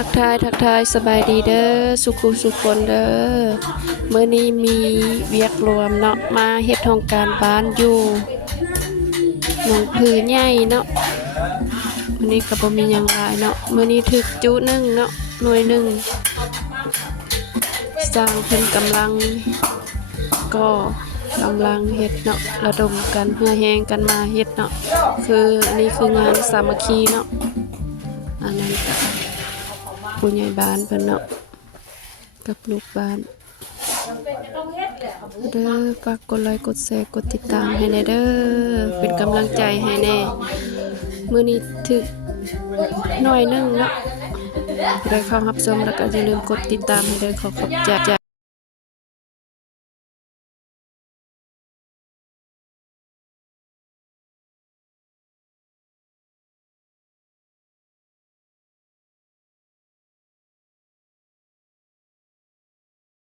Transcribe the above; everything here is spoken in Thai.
ทักทายสบายดีเด้อสุขคนเด้อมื้อนี้มีเวียกรวมเนาะมาเฮ็ดโครงการบ้านอยู่หนองผือใหญ่เนาะมื้อนี้ก็บ่มีหยังหลายเนาะมื้อนี้ถึกจุหนึงเนาะหน่วยหนึงสร้างเพิ่นกำลังเฮ็ดเนาะระดมกันเพื่อแฮงกันมาเฮ็ดเนาะคืออันนี้คืองานสามัคคีเนาะอันนั้นก็ผู้ใหญ่บ้านเพิ่นเนาะกับลูกบ้านเด้อฝากกดไลค์กดแชร์กดติดตามให้แน่เด้อเป็นกำลังใจให้แน่มื้อนี้ถึกหน่อยนึงเนาะได้เข้ารับชมแล้วก็อย่าลืมกดติดตามให้เด้อขอบใจ